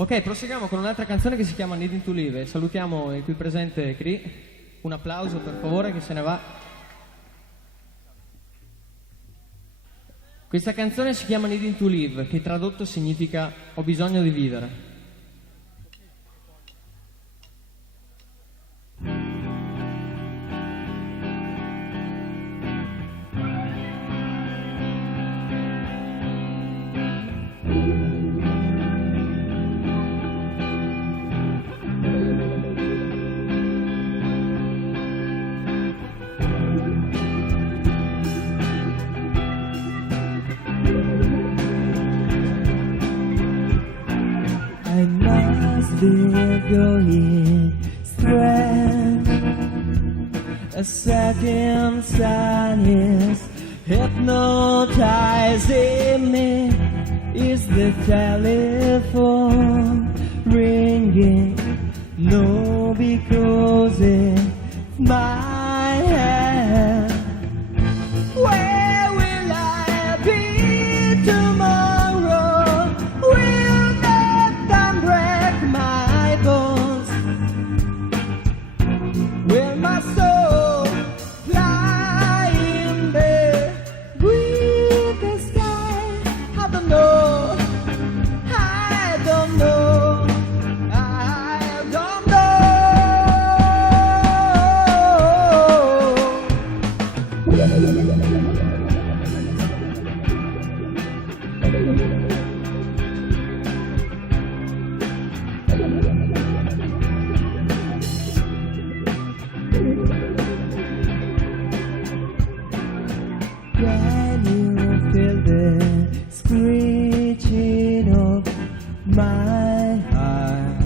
Ok, proseguiamo con un'altra canzone che si chiama Needing to Live. Salutiamo il qui presente Cri. Un applauso per favore, che se ne va. Questa canzone si chiama Needing to Live, che tradotto significa ho bisogno di vivere. I must be going strength. A second sun is hypnotizing me. Is the telephone ringing? No, because it's my hand. Where will I be tomorrow? Will that time break my bones? Will my soul fly in the blue sky? I don't know. I don't know. I don't Can you feel the screeching of my heart?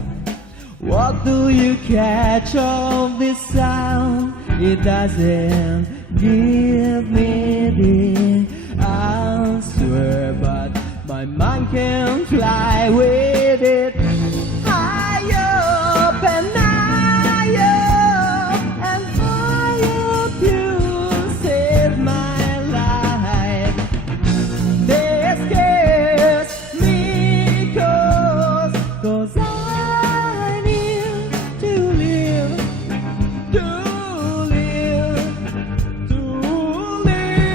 What do you catch of this sound? It doesn't give me the answer, but my mind can fly with it. High up and higher and higher, you save my life. They scares me cause I need to live, to live, to live.